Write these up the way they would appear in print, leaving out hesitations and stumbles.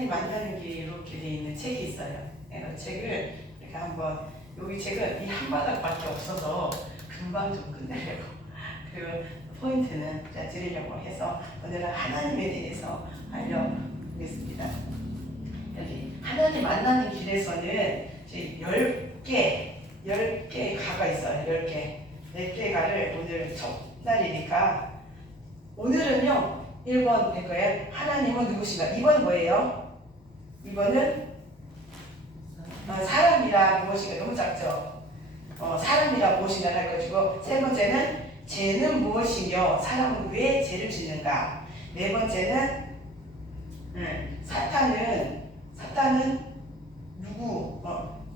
하나님 만나는 길이 이렇게 돼 있는 책이 있어요. 그 책을 이렇게 한번, 여기 책은 이 한 바닥밖에 없어서 금방 좀 끝내려고, 그리고 포인트는 드리려고 해서 오늘은 하나님에 대해서 알려보겠습니다. 여기 하나님 만나는 길에서는 10개 가가 있어요. 10개. 4개 가를 오늘 첫날이니까, 오늘은요 1번 될 거예요. 하나님은 누구신가? 2번 뭐예요? 2번은 사람이라 무엇인가. 너무 작죠? 사람이라 무엇인가 할 것이고, 세 번째는 죄는 무엇이며 사람은 왜 죄를 짓는가. 네 번째는 사탄은 누구?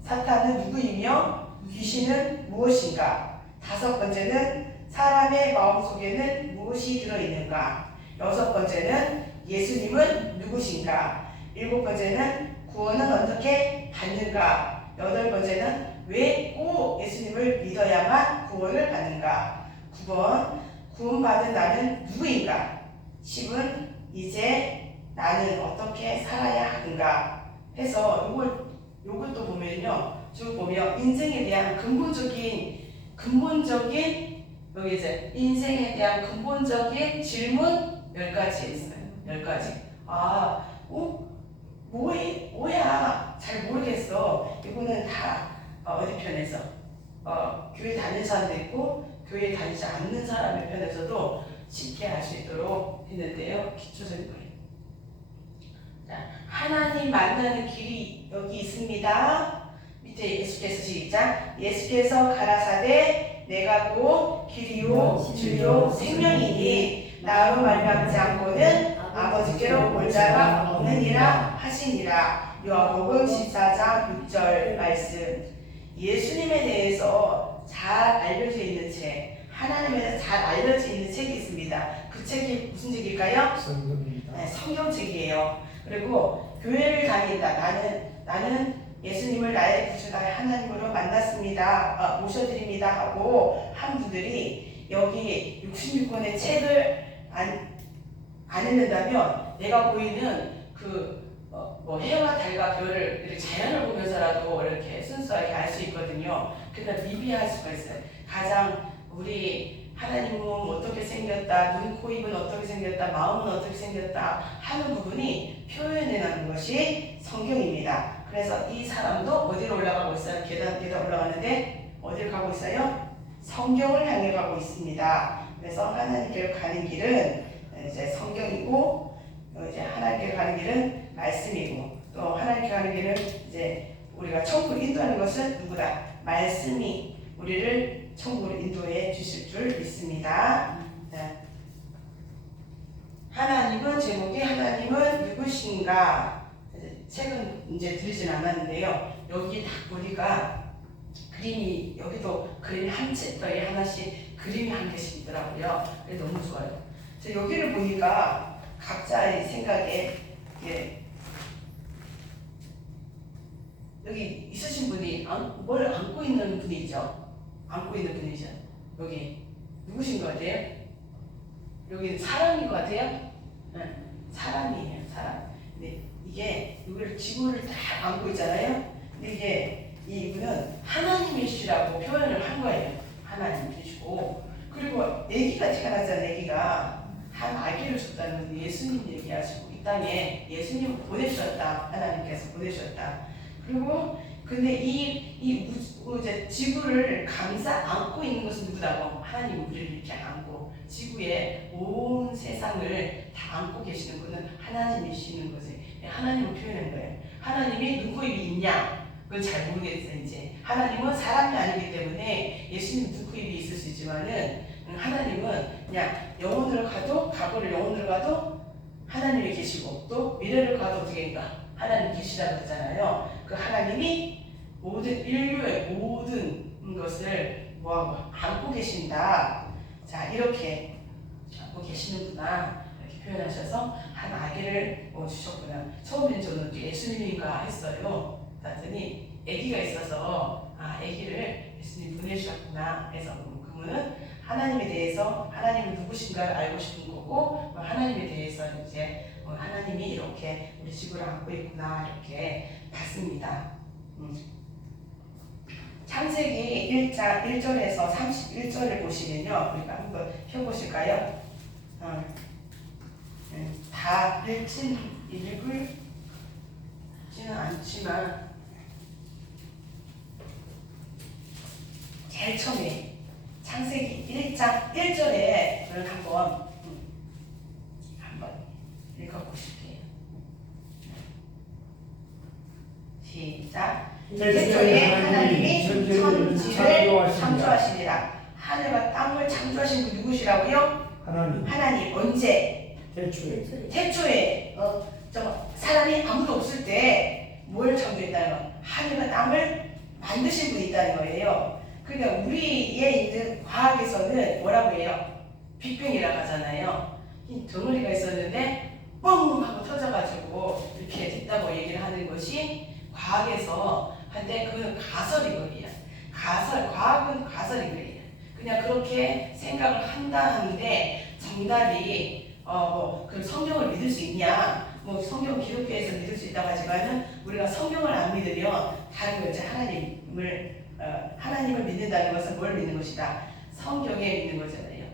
사탄은 누구이며 귀신은 무엇인가. 다섯 번째는 사람의 마음속에는 무엇이 들어있는가. 여섯 번째는 예수님은 누구신가. 일곱 번째는 구원은 어떻게 받는가. 여덟 번째는 왜 꼭 예수님을 믿어야만 구원을 받는가. 9번 구원받은 나는 누구인가. 10은 이제 나는 어떻게 살아야 하는가 해서 요걸 또 보면요, 쭉 보면 인생에 대한 근본적인 여기 이제 인생에 대한 근본적인 질문 10가지 있어요. 10가지. 뭐야? 잘 모르겠어. 이거는 다 어디 편에서 교회 다니는 사람도 있고 교회 다니지 않는 사람의 편에서도 쉽게 알 수 있도록 했는데요. 기초적인 거예요. 자, 하나님 만나는 길이 여기 있습니다. 밑에 예수께서 시작. 예수께서 가라사대 내가 곧 길이요 주요 생명이니 나로 말미암지 않고는 아버지께로 올 자가 없느니라 하시니라. 요한복음 14장 6절 말씀. 예수님에 대해서 잘 알려져 있는 책, 하나님에 대해서 잘 알려져 있는 책이 있습니다. 그 책이 무슨 책일까요? 성경입니다. 네, 성경책이에요. 그리고 교회를 다닌다. 나는 예수님을 나의 구주가 하나님으로 만났습니다. 모셔드립니다 하고 한 분들이 여기 66권의 책을 안 읽는다면 내가 보이는 해와 달과 별을 이렇게 자연을 보면서라도 이렇게 순수하게 알 수 있거든요. 그러니까 미비할 수가 있어요. 가장 우리 하나님은 어떻게 생겼다, 눈, 코, 입은 어떻게 생겼다, 마음은 어떻게 생겼다 하는 부분이 표현해내는 것이 성경입니다. 그래서 이 사람도 어디로 올라가고 있어요? 계단 올라가는데 어디를 가고 있어요? 성경을 향해 가고 있습니다. 그래서 하나님께로 가는 길은 이제 성경이고, 이제 하나님께 가는 길은 말씀이고, 또 하나님께 가는 길은 이제 우리가 천국을 인도하는 것은 누구다? 말씀이 우리를 천국으로 인도해 주실 줄 믿습니다. 하나님은 제목이 하나님은 누구신가? 책은 이제 드리진 않았는데요. 여기 딱 보니까 그림이, 여기도 그림이 한 챕터에 하나씩 그림이 한 개씩 있더라고요. 너무 좋아요. 여기를 보니까 각자의 생각에 여기 있으신 분이 뭘 안고 있는 분이죠. 안고 있는 분이죠. 여기 누구신 것 같아요? 여기는 사람인 것 같아요? 네, 사람이에요. 사람. 근데 이게 여기를 지구를 딱 안고 있잖아요. 근데 이게 이분은 하나님이시라고 표현을 한 거예요. 하나님이시고, 그리고 아기가 태어났잖아요. 아기가 한 아기를 줬다는 예수님 얘기하시고, 이 땅에 예수님을 보내셨다. 하나님께서 보내셨다. 그리고 근데 이제 지구를 안고 있는 것은 누구다고? 하나님 우리를 이렇게 안고 지구의 온 세상을 다 안고 계시는 분은 하나님이시는 거지. 하나님을 표현한 거예요. 하나님이 눈, 코, 입이 있냐? 그건 잘 모르겠어요. 이제 하나님은 사람이 아니기 때문에 예수님 눈, 코, 입이 있을 수 있지만은 하나님은 그냥 영혼으로 가도, 과거를 영혼으로 가도 하나님이 계시고, 또 미래를 가도 어떻게인가 하나님 계시다고 했잖아요. 그 하나님이 모든 인류의 모든 것을 안고 계신다. 자, 이렇게 안고 계시는구나, 이렇게 표현하셔서 한 아기를 주셨구나. 처음엔 저는 예수님인가 했어요. 그랬더니 아기가 있어서 아기를 예수님 보내주셨구나 해서, 그분은 하나님에 대해서, 하나님은 누구신가를 알고 싶은 거고, 하나님에 대해서 이제 하나님이 이렇게 우리 지구를 안고 있구나 이렇게 봤습니다. 창세기 1장 1절에서 31절을 보시면요. 우리가 한번 펴보실까요? 다 읽지는 않지만 제일 처음에 창세기 1장 1절에 저는 한번 읽어보실게요. 시작. 태초에 하나님이 천지를 창조하시니라. 하늘과 땅을 창조하신 분 누구시라고요? 하나님. 언제? 태초에 사람이 아무도 없을 때 뭘 창조했다는 거예요? 하늘과 땅을 만드신 분이 있다는 거예요. 그러니까 우리에 있는 과학에서는 뭐라고 해요? 빅뱅이라고 하잖아요. 이 덩어리가 있었는데 뻥 하고 터져가지고 이렇게 됐다고 얘기를 하는 것이 과학에서 한데 그건 가설이거든요. 과학은 가설인 거예요. 그냥 그렇게 생각을 한다 하는데 정답이 그럼 성경을 믿을 수 있냐? 성경 기독교에서 믿을 수 있다고 하지만은 우리가 성경을 안 믿으면 다른 거죠. 하나님을 믿는다는 것은 뭘 믿는 것이다? 성경에 믿는 거잖아요.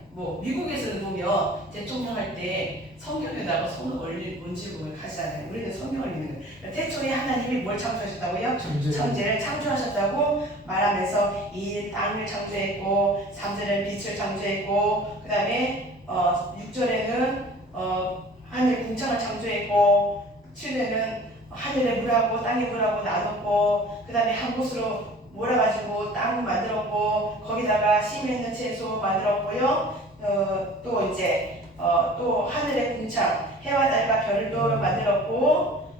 미국에서는 보면 대통령 할 때 성경에다가 손을 얹고 하시잖아요. 우리는 성경을 믿는 거예요. 태초에 하나님이 뭘 창조하셨다고요? 천지를 창조하셨다고 말하면서 이 땅을 창조했고 3절에는 빛을 창조했고 그 다음에 6절에는 하늘 궁창을 창조했고 7절에는 하늘에 물하고 땅에 물하고 나눴고 그 다음에 한 곳으로 몰아가지고 땅을 만들었고 거기다가 씨 있는 채소 만들었고요. 또 이제 또 하늘의 궁창 해와 달과 별도 만들었고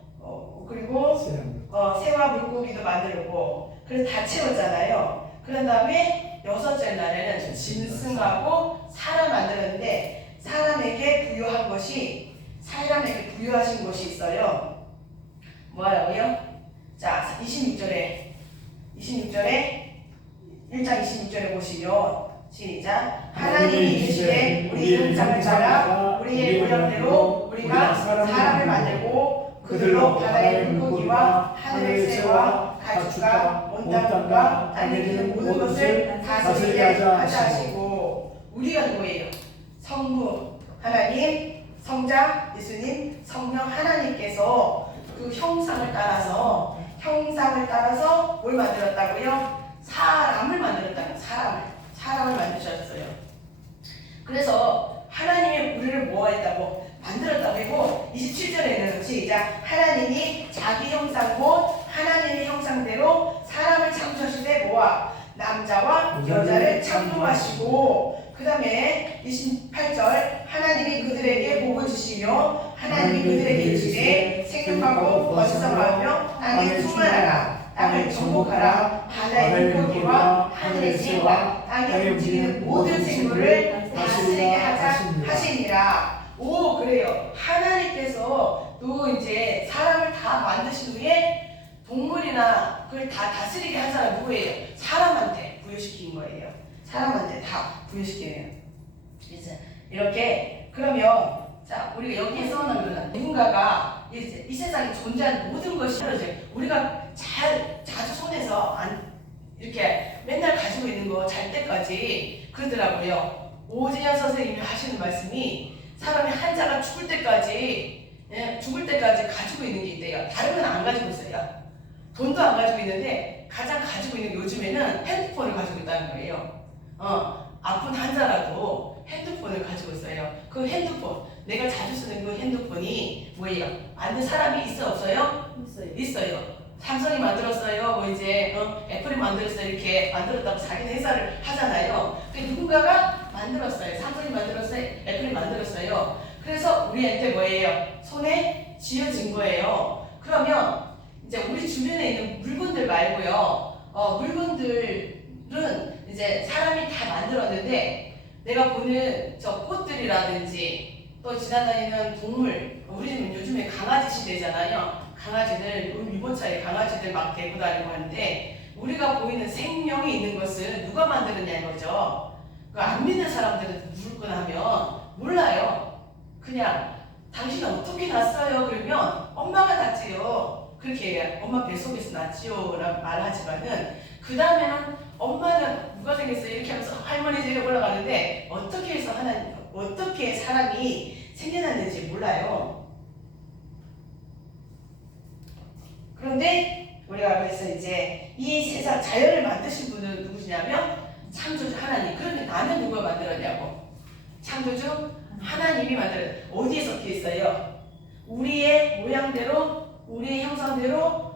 그리고 새와 물고기도 만들었고 그래서 다 채웠잖아요. 그런 다음에 6째 날에는 짐승하고 사람 만들었는데 사람에게 부여하신 것이 있어요. 뭐라고요? 자 26절에 1장 26절에 보시면 시작. 하나님이 이르시되 우리 형상을 따라 우리의 모양대로 우리가 사람을 만들고 그들로 바다의 물고기와 하늘의 새와 가축과 온 땅과 땅에 있는 모든 것을 다스리게 하자 하시고 우리가 누구예요? 성부 하나님, 성자 예수님, 성령 하나님께서 그 형상을 따라서 뭘 만들었다고요? 사람을 만들었다는 사람을 만드셨어요. 그래서 하나님이 우리를 뭐했다고 만들었다고 하고 27절에는 시작. 하나님이 자기 형상 곧 하나님의 형상대로 사람을 창조하시되 모아 남자와 여자를 창조하시고 그 다음에 28절 하나님이 그들에게 복을 주시며 하나님이 그들에게 이르시되 생육하고 번성하며 땅에 충만하라. 땅을 정복하라. 바다의 물고기와 하늘의 새와 땅에 움직이는 모든 생물을 다스리게 하시니라. 그래요. 하나님께서 또 이제 사람을 다 만드신 후에 동물이나 그걸 다 다스리게 한 사람 누구예요? 사람한테 부여시킨 거예요. 사람한테 다 부여시키네요. 이제 이렇게 그러면 자 우리가 여기에서는 누군가가 이제 이 세상에 존재하는 모든 것이 우리가 자주 손에서 이렇게 맨날 가지고 있는 거 잘 때까지 그러더라고요. 오재현 선생님이 하시는 말씀이 사람이 한자가 죽을 때까지 가지고 있는 게 있대요. 다른 건 안 가지고 있어요. 돈도 안 가지고 있는데 가장 가지고 있는 게 요즘에는 핸드폰을 가지고 있다는 거예요. 아픈 환자라도 핸드폰을 가지고 있어요. 그 핸드폰, 내가 자주 쓰는 그 핸드폰이 뭐예요? 만든 사람이 있어 없어요? 있어요. 삼성이 만들었어요. 애플이 만들었어요. 이렇게 만들었다고 자기는 회사를 하잖아요. 누군가가 만들었어요. 삼성이 만들었어요. 애플이 만들었어요. 그래서 우리한테 뭐예요? 손에 쥐어진 거예요. 그러면 이제 우리 주변에 있는 물건들 말고요. 물건들은 이제 사람이 다 만들었는데 내가 보는 저 꽃들이라든지 또 지나다니는 동물, 우리 집은 요즘에 강아지 시대잖아요. 강아지들, 유모차에 강아지들 막 데리고 다니고 하는데 우리가 보이는 생명이 있는 것은 누가 만드느냐는 거죠. 안 믿는 사람들은 누굴 거나 하면 몰라요. 그냥 당신은 어떻게 낳았어요? 그러면 엄마가 낳지요. 그렇게 엄마 뱃속에서 낳지요 라고 말하지만은 그 다음에는 엄마는 누가 생겼어요? 이렇게 하면서 할머니 집에 올라가는데 어떻게 해서 어떻게 사람이 생겨났는지 몰라요. 그런데 우리가 그래서 이제 이 세상 자연을 만드신 분은 누구시냐면 창조주 하나님. 그러면 나는 누가 만들었냐고? 창조주 하나님이 만들었어요. 어디에 적혀 있어요? 우리의 모양대로 우리의 형상대로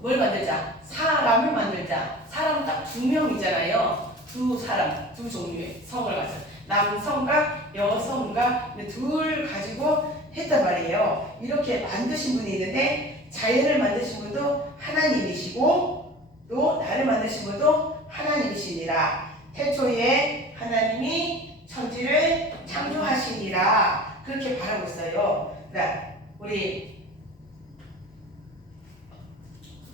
뭘 만들자? 사람을 만들자. 사람은 딱 두 명이잖아요. 두 사람, 두 종류의 성을 가지고 남성과 여성과 둘 가지고 했단 말이에요. 이렇게 만드신 분이 있는데 자연을 만드신 분도 하나님이시고 또 나를 만드신 분도 하나님이시니라. 태초에 하나님이 천지를 창조하시니라. 그렇게 말하고 있어요. 그러니까 우리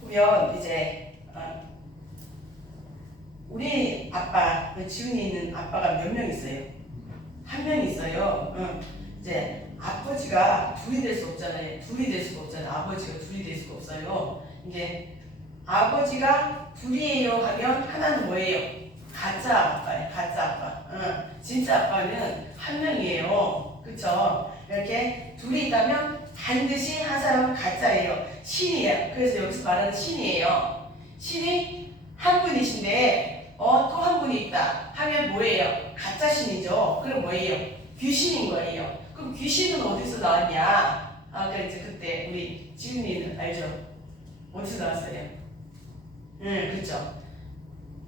보면 이제 우리 아빠, 지훈이 있는 아빠가 몇 명 있어요? 한 명 있어요. 이제 아버지가 둘이 될 수 없잖아요. 둘이 될 수가 없잖아요. 아버지가 둘이 될 수가 없어요. 이제 아버지가 둘이에요 하면 하나는 뭐예요? 가짜 아빠예요. 가짜 아빠. 진짜 아빠는 한 명이에요. 그쵸? 이렇게 둘이 있다면 반드시 한 사람은 가짜예요. 신이에요. 그래서 여기서 말하는 신이에요. 신이 한 분이신데 또 한 분이 있다 하면 뭐예요? 가짜 신이죠. 그럼 뭐예요? 귀신인 거예요. 그럼 귀신은 어디서 나왔냐? 그래서 그때 우리 지훈이는 알죠? 어디서 나왔어요? 그렇죠.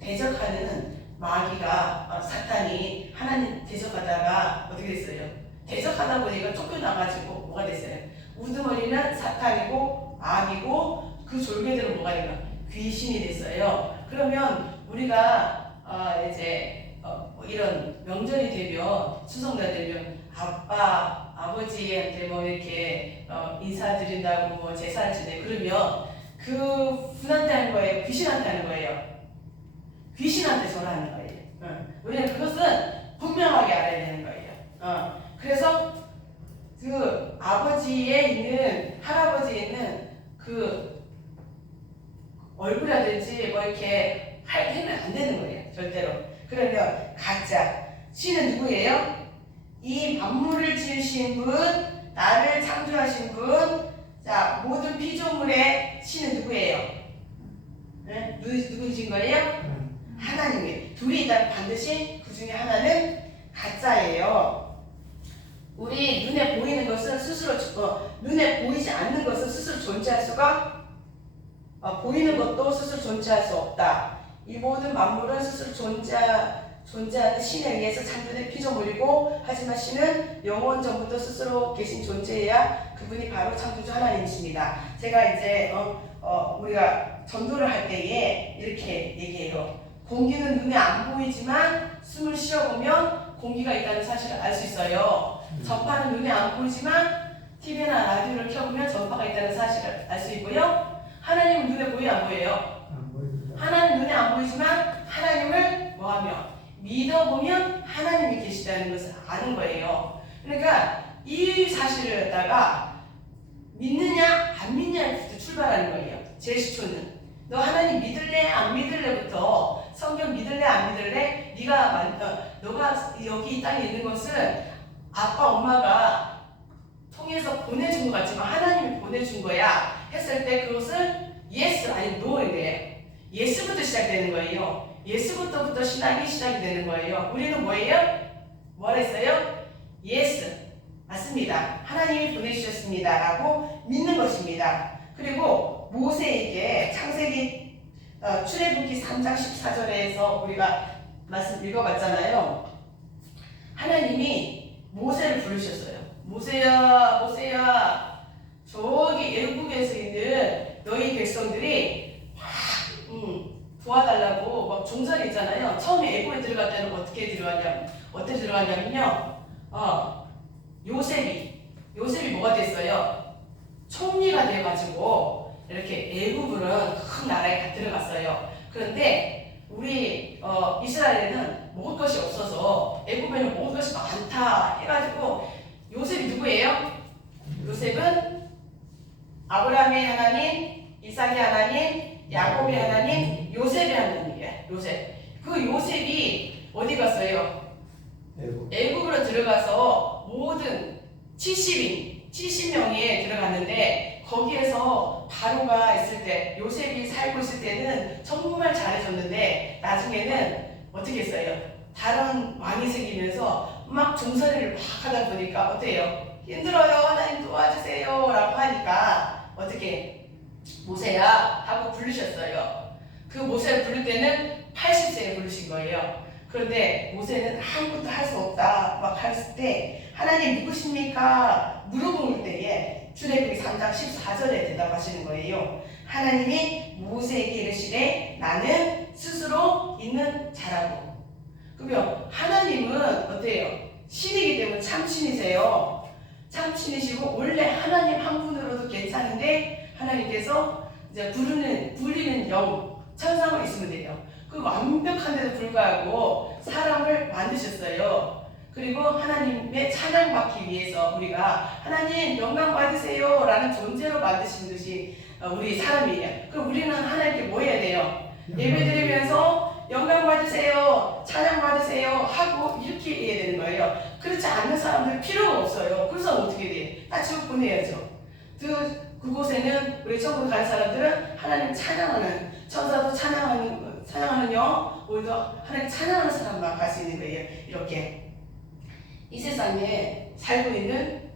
대적하는 마귀가 사탄이 하나님 대적하다가 어떻게 됐어요? 대적하다 보니까 쫓겨나가지고 뭐가 됐어요? 우두머리는 사탄이고 마귀고 그 졸개들은 뭐가 된가? 귀신이 됐어요. 그러면 우리가 이제 이런 명절이 되면 추석날 되면 아버지한테 뭐 이렇게 인사드린다고 뭐 제사를 지내 그러면 그 분한테 하는 거예요? 귀신한테 하는 거예요? 귀신한테 절하는 거예요. 왜냐면 그것은 분명하게 알아야 되는 거예요. 그래서 그 아버지에 있는 할아버지에 있는 그 얼굴이라든지 뭐 이렇게 하면 안 되는 거예요. 절대로. 그러면 가짜. 신은 누구예요? 이 만물을 지으신 분, 나를 창조하신 분, 자, 모든 피조물의 신은 누구예요? 네? 누구신 거예요? 하나님이에요. 둘이 있다면 반드시 그 중에 하나는 가짜예요. 우리 눈에 보이는 것은 스스로, 눈에 보이지 않는 것은 스스로 존재할 수가 보이는 것도 스스로 존재할 수 없다. 이 모든 만물은 스스로 존재하는 신에 의해서 창조된 피조물이고 하지만 신은 영원 전부터 스스로 계신 존재야 그분이 바로 창조주 하나님이십니다. 제가 이제 우리가 전도를 할 때에 이렇게 얘기해요. 공기는 눈에 안 보이지만 숨을 쉬어보면 공기가 있다는 사실을 알 수 있어요. 전파는 눈에 안 보이지만 TV나 라디오를 켜보면 전파가 있다는 사실을 알 수 있고요. 하나님은 눈에 보여요? 안 보여요? 하나님 눈에 안 보이지만 하나님을 뭐하며 믿어보면 하나님이 계시다는 것을 아는 거예요. 그러니까 이 사실을 갖다가 믿느냐 안 믿느냐부터 출발하는 거예요. 제시초는 너 하나님 믿을래 안 믿을래부터 성경 믿을래 안 믿을래 너가 여기 이 땅에 있는 것은 아빠 엄마가 통해서 보내준 것 같지만 하나님이 보내준 거야 했을 때 그것은 yes 아니 no인 거예요. 예스부터 시작되는 거예요. 예스부터 신앙이 시작이 되는 거예요. 우리는 뭐예요? 뭐라 했어요? 예스 맞습니다. 하나님이 보내주셨습니다 라고 믿는 것입니다. 그리고 모세에게 창세기 출애굽기 3장 14절에서 우리가 말씀 읽어봤잖아요. 하나님이 모세를 부르셨어요. 모세야 모세야 저기 애국에서 있는 너희 백성들이 도와달라고 막 종살이 있잖아요. 처음에 애국에 들어갈 때는 어떻게 들어가냐면요. 요셉이 뭐가 됐어요? 총리가 돼가지고 이렇게 애국으로는 큰 나라에 들어갔어요. 그런데 우리 이스라엘에는 먹을 것이 없어서 애국에는 먹을 것이 많다 해가지고 요셉이 누구예요? 요셉은 아브라함의 하나님, 이삭의 하나님, 야곱의 하나님, 요셉의 하나님이야. 요셉. 그 요셉이 어디 갔어요? 애굽으로 들어가서 모든 70명이 들어갔는데 거기에서 바로가 있을 때 요셉이 살고 있을 때는 정말 잘해줬는데 나중에는 어떻게 했어요? 다른 왕이 생기면서 막 종살이를 막 하다 보니까 어때요? 힘들어요. 하나님 도와주세요. 라고 하니까 어떻게 모세야 하고 부르셨어요. 그 모세를 부를 때는 80세에 부르신 거예요. 그런데 모세는 아무것도 할 수 없다 막 했을 때 하나님 누구십니까? 물어볼 때에 출애굽기 3장 14절에 대답하시는 거예요. 하나님이 모세에게 이르시되 나는 스스로 있는 자라고. 그러면 하나님은 어때요? 신이기 때문에 참신이세요. 참신이시고 원래 하나님 한 분으로도 괜찮은데 하나님께서 이제 불리는 영 천상으로 있으면 돼요. 그 완벽한데도 불구하고 사람을 만드셨어요. 그리고 하나님의 찬양받기 위해서 우리가 하나님 영광 받으세요 라는 존재로 만드신 것이 우리 사람이에요. 그럼 우리는 하나님께 뭐 해야 돼요? 예배드리면서 영광 받으세요, 찬양 받으세요 하고 이렇게 해야 되는 거예요. 그렇지 않는 사람들 필요가 없어요. 그래서 어떻게 돼? 다 지옥 보내야죠. 그곳에는 우리 천국 간 사람들은 하나님 찬양하는, 천사도 찬양하는 영, 오늘도 하나님 찬양하는 사람만 갈 수 있는 거예요. 이렇게 이 세상에 살고 있는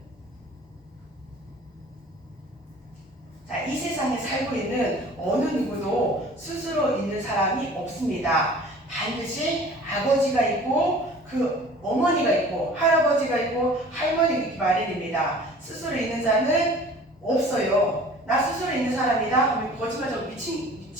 이 세상에 살고 있는 어느 누구도 스스로 있는 사람이 없습니다. 반드시 아버지가 있고 그 어머니가 있고 할아버지가 있고 할머니가 있기 마련입니다. 스스로 있는 자는 없어요. 나 스스로 있는 사람이다 하면 거짓말처럼 미친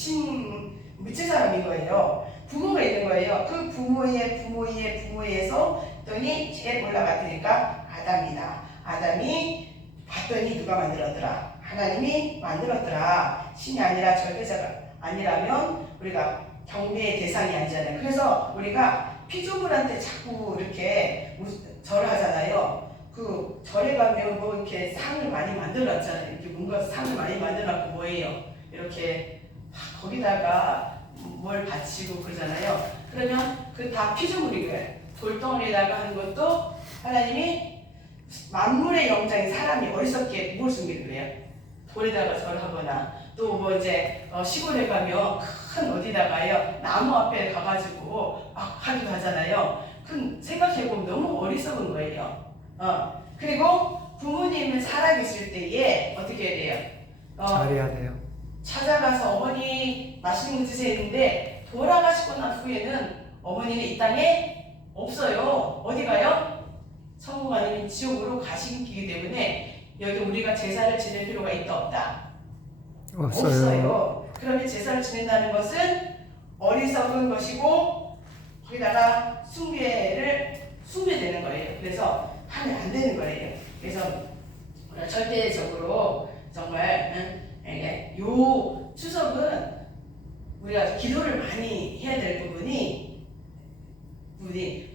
사람인 거예요. 부모가 있는 거예요. 그 부모의 부모에서 했더니 제일 올라갔으니까 아담이다. 아담이 봤더니 누가 만들었더라? 하나님이 만들었더라. 신이 아니라 절대자가 아니라면 우리가 경배의 대상이 아니잖아요. 그래서 우리가 피조물한테 자꾸 이렇게 절을 하잖아요. 그 절에 가면 뭐 이렇게 상을 많이 만들었잖아요. 이렇게 뭔가 상을 많이 만들었고 뭐예요? 이렇게 거기다가 뭘 바치고 그러잖아요. 그러면 그 다 피조물이고요. 돌덩어리에다가 하는 것도 하나님이 만물의 영장인 사람이 어리석게 뭘 숨기는 거예요? 돌에다가 절하거나 또 뭐 이제 시골에 가면 큰 어디다가요 나무 앞에 가가지고 막 하기도 하잖아요. 그 생각해보면 너무 어리석은 거예요. 그리고 부모님은 살아계실 때에 어떻게 해야 돼요? 잘해야 돼요. 찾아가서 어머니 맛있는 거 드세요 했는데 돌아가시고 난 후에는 어머니는 이 땅에 없어요. 어디 가요? 천국 아니면 지옥으로 가시기 때문에 여기 우리가 제사를 지낼 필요가 있다 없다? 없어요. 그러면 제사를 지낸다는 것은 어리석은 것이고 거기다가 숭배되는 거예요. 그래서 하면 안 되는 거예요. 그래서 절대적으로 정말 요 추석은 우리가 기도를 많이 해야 될 부분이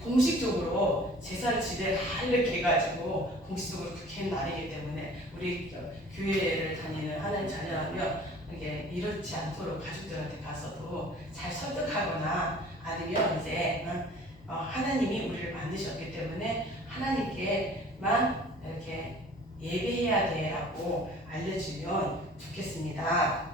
공식적으로 제사를 지내라 이렇게 해가지고 공식적으로 그렇게 한 날이기 때문에 우리 교회를 다니는 하나님 자녀라면 이게 이렇지 않도록 가족들한테 가서도 잘 설득하거나 아니면 이제 하나님이 우리를 만드셨기 때문에 하나님께만 이렇게 예배해야 돼라고 알려주면 좋겠습니다.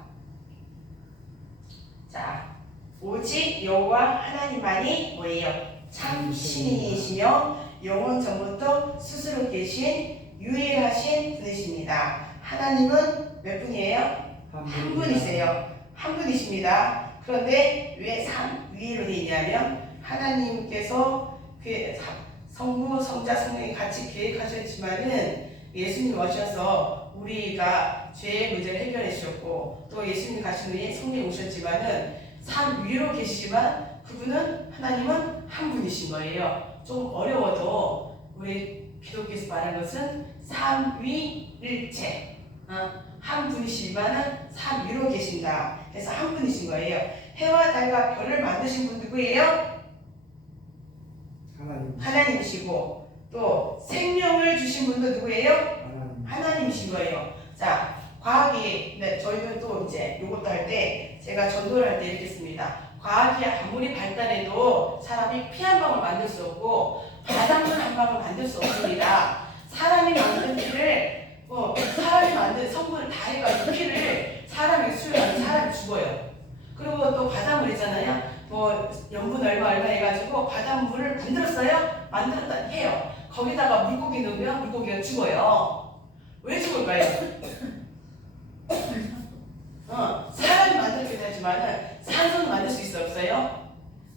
자, 오직 여호와 하나님만이 뭐예요? 참 신이시며 영원 전부터 스스로 계신 유일하신 분이십니다. 하나님은 몇 분이에요? 한 분이세요. 한 분이십니다. 그런데 왜 삼위로 되어 있냐면 하나님께서 성부, 성자, 성령이 같이 계획하셨지만은 예수님 오셔서 우리가 죄의 문제를 해결해 주셨고 또 예수님 가신 후에 성령이 오셨지만은 삼위로 계시지만 그분은 하나님은 한 분이신 거예요. 좀 어려워도 우리 기독교에서 말하는 것은 삼위일체 한 분이시지만은 삼위로 계신다. 그래서 한 분이신 거예요. 해와 달과 별을 만드신 분 누구예요? 하나님이시고 또 생명을 주신 분도 누구예요? 하나님이신 거예요. 자, 과학이, 네, 저희는 또 이제 요것도 할 때, 제가 전도를 할 때 이렇게 씁니다. 과학이 아무리 발달해도 사람이 피 한 방울 만들 수 없고, 바닷물 한 방울 만들 수 없습니다. 사람이 만든 피를, 사람이 만든 성분을 다 해가지고 피를 사람이 수혈하면 사람이 죽어요. 그리고 또 바닷물이잖아요. 뭐 염분 얼마 해가지고 바닷물을 만들었어요? 만들었다 해요. 거기다가 물고기 넣으면 물고기가 죽어요. 왜 죽을까요? 사람이 만들기도 하지만 산소는 만들 수 있어 없어요?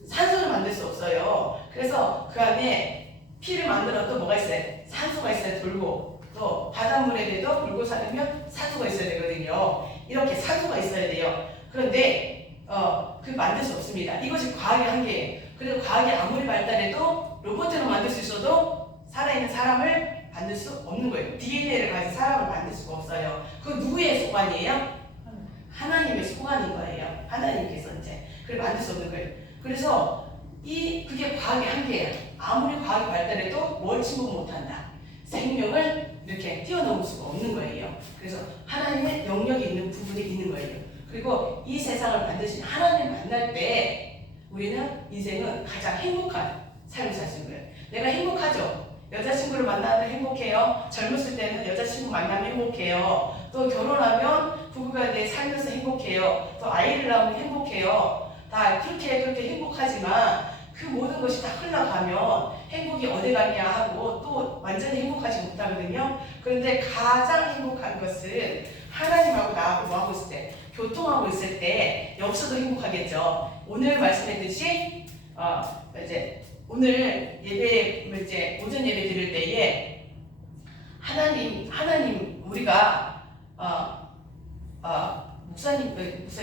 산소를 만들 수 없어요. 그래서 그 안에 피를 만들어도 뭐가 있어요? 산소가 있어야 돌고, 또 바닷물에도 물고 살려면 산소가 있어야 되거든요. 이렇게 산소가 있어야 돼요. 그런데 그 만들 수 없습니다. 이것이 과학의 한계예요. 그래서 과학이 아무리 발달해도 로봇으로 만들 수 있어도 살아있는 사람을 만들 수 없는 거예요. DNA를 가진 사람을 만들 수가 없어요. 그 누구의 소관이에요? 하나님의 소관인 거예요. 하나님께서 이제 그걸 만들 수 없는 거예요. 그래서 그게 과학의 한계예요. 아무리 과학이 발달해도 뭘 침범 못한다. 생명을 이렇게 뛰어넘을 수가 없는 거예요. 그래서 하나님의 영역이 있는 부분이 있는 거예요. 그리고 이 세상을 만드신 하나님을 만날 때 우리는 인생은 가장 행복한 삶을 살 수 있는 거예요. 내가 행복하죠? 여자친구를 만나면 행복해요. 젊었을 때는 여자친구 만나면 행복해요. 또 결혼하면 부부가 내 살면서 행복해요. 또 아이를 낳으면 행복해요. 다 그렇게 행복하지만 그 모든 것이 다 흘러가면 행복이 어디 갔냐 하고 또 완전히 행복하지 못하거든요. 그런데 가장 행복한 것은 하나님하고 나하고 뭐하고 있을 때, 교통하고 있을 때 여기서도 행복하겠죠. 오늘 말씀했듯이 이제 오늘 예배 이제 오전 예배 드릴 때에 하나님 우리가 목사님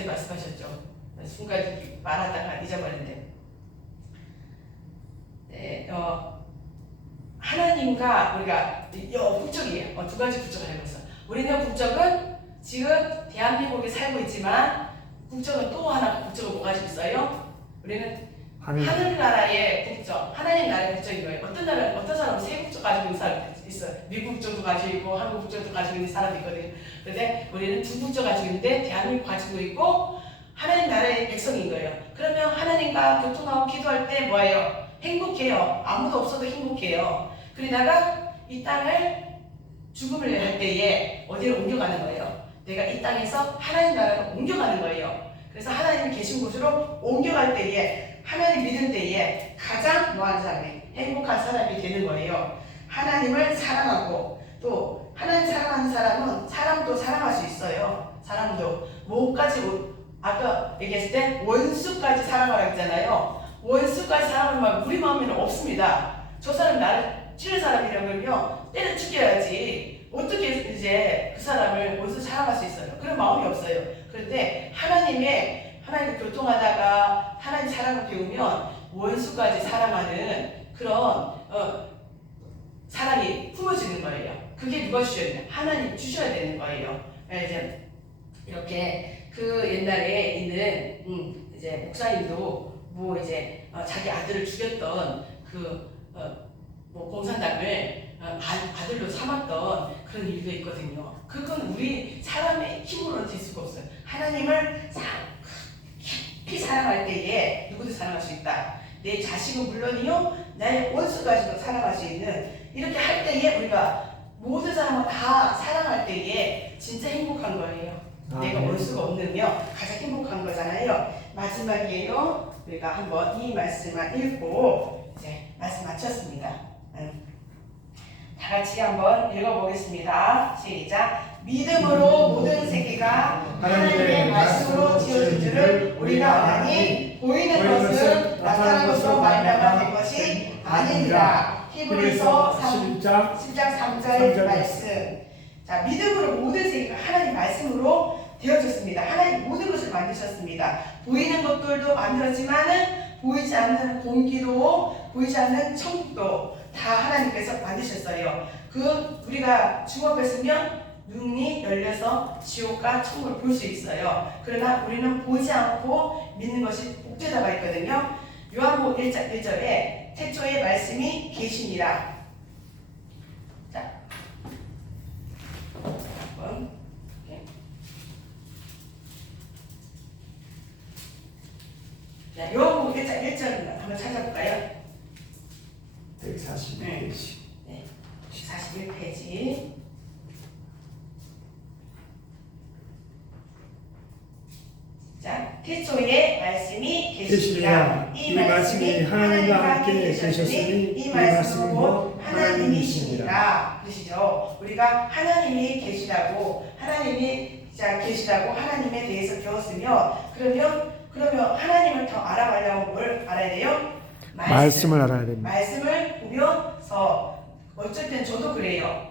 말씀하셨죠. 순간 말하다가 잊어버렸는데, 네, 하나님과 우리가 국적이에요. 두 가지 국적을 알고 있어. 우리는 국적은 지금 대한민국에 살고 있지만 국적은 또 하나 국적을 가지고 있어요. 우리는 하늘나라의 국적, 하나님 나라의 국적인 거예요. 어떤 사람은 세 국적 가지고 있는 사람이 있어요. 미국 국적도 가지고 있고 한국 국적도 가지고 있는 사람이 있거든요. 그런데 우리는 두 국적 가지고 있는데 대한민국 가지고 있고 하나님 나라의 백성인 거예요. 그러면 하나님과 교통하고 기도할 때 뭐예요? 행복해요. 아무도 없어도 행복해요. 그러다가 이 땅을 죽음을 할 때에 어디로 옮겨가는 거예요? 내가 이 땅에서 하나님 나라로 옮겨가는 거예요. 그래서 하나님이 계신 곳으로 옮겨갈 때에, 하나님 믿을 때에 가장 뭐하는 사람이 행복한 사람이 되는 거예요. 하나님을 사랑하고, 또 하나님 사랑하는 사람은 사람도 사랑할 수 있어요. 사람도 뭐까지, 아까 얘기했을 때 원수까지 사랑하라 했잖아요. 원수까지 사랑하면 우리 마음에는 없습니다. 저 사람 나를 찌른 사람이라면요 때려 죽여야지 어떻게 이제 그 사람을 원수 사랑할 수 있어요? 그런 마음이 없어요. 그런데 하나님 교통하다가 하나님 사랑을 배우면 원수까지 사랑하는 그런 사랑이 품어지는 거예요. 그게 누가 주셔야 돼요? 하나님 주셔야 되는 거예요. 이제 이렇게 그 옛날에 있는 이제 목사님도 뭐 이제 자기 아들을 죽였던 뭐 공산당을 아들로 삼았던 그런 일도 있거든요. 그건 우리 사람의 힘으로는 될 수가 없어요. 하나님을 깊이 사랑할 때에 누구도 사랑할 수 있다. 내 자식은 물론이요, 나의 원수까지도 사랑할 수 있는, 이렇게 할 때에 우리가 모든 사람을 다 사랑할 때에 진짜 행복한 거예요. 내가 원수가 없는요 가장 행복한 거잖아요. 마지막이에요. 우리가 한번 이 말씀만 읽고 이제 말씀 마쳤습니다. 다 같이 한번 읽어보겠습니다. 시작. 믿음으로 모든 세계가 하나님의 말씀으로 지어진 줄을 우리가 아나니 보이는 것은 나타난 것으로 말미암아 된 것이 아니니라. 히브리서 10장 3절의 말씀. 자, 믿음으로 모든 세계가 하나님 말씀으로 되어졌습니다. 하나님 모든 것을 만드셨습니다. 보이는 것들도 만들었지만은 보이지 않는 공기도, 보이지 않는 천국도 다 하나님께서 만드셨어요. 우리가 중업했으면 눈이 열려서 지옥과 천국을 볼 수 있어요. 그러나 우리는 보지 않고 믿는 것이 복되다가 있거든요. 요한복음 1절에 태초에 말씀이 계시니라. 자, 자, 요한복음 1절 한번 찾아볼까요? 141페이지. 네, 41페이지. 자, 태초에 말씀이 계시니라. 이 말씀이 하나님과 함께 계셨으니 이 말씀은 곧 하나님이시니라. 그러시죠? 우리가 하나님이 계시다고 계시다고 하나님에 대해서 배웠으면 그러면 하나님을 더 알아가려면 뭘 알아야 돼요? 말씀을 알아야 됩니다. 말씀을 보면서 어쩔 땐 저도 그래요.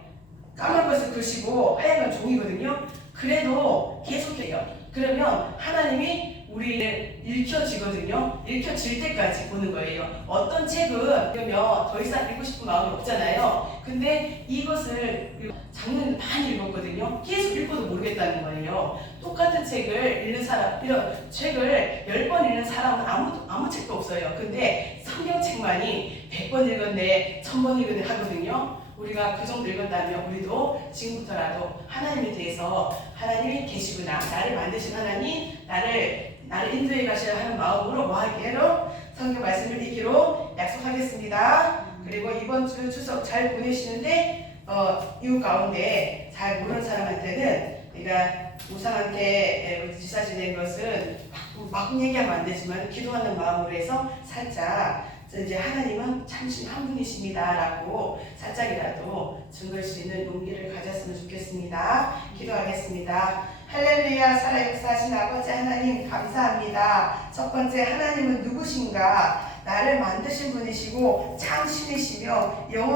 까만 것을 글씨고 하얀 건 종이거든요. 그래도 계속해요. 그러면 하나님이 우리를 읽혀지거든요. 읽혀질 때까지 보는 거예요. 어떤 책은 그러면 더 이상 읽고 싶은 마음이 없잖아요. 근데 이것을 작년에 많이 읽었거든요. 계속 읽어도 모르겠다는 거예요. 똑같은 책을 읽는 사람, 이런 책을 10번 읽는 사람은 아무 책도 없어요. 근데 성경책만이 100번 읽었네, 1000번 읽었네 하거든요. 우리가 그 정도 읽었다면 우리도 지금부터라도 하나님에 대해서 하나님이 계시구나, 나를 만드신 하나님, 나를 인도해 가셔야 하는 마음으로 뭐 하기로 성경 말씀을 읽기로 약속하겠습니다. 그리고 이번 주 추석 잘 보내시는데 이웃 가운데 잘 모르는 사람한테는 내가 우상한테 지사 지낸 것은 막 얘기하면 안 되지만 기도하는 마음으로 해서 살짝 이제 하나님은 참신 한 분이십니다라고 살짝이라도 증거할 수 있는 용기를 가졌으면 좋겠습니다. 기도하겠습니다. 할렐루야. 살아 역사하신 아버지 하나님 감사합니다. 첫 번째, 하나님은 누구신가? 나를 만드신 분이시고 참신이시며 영원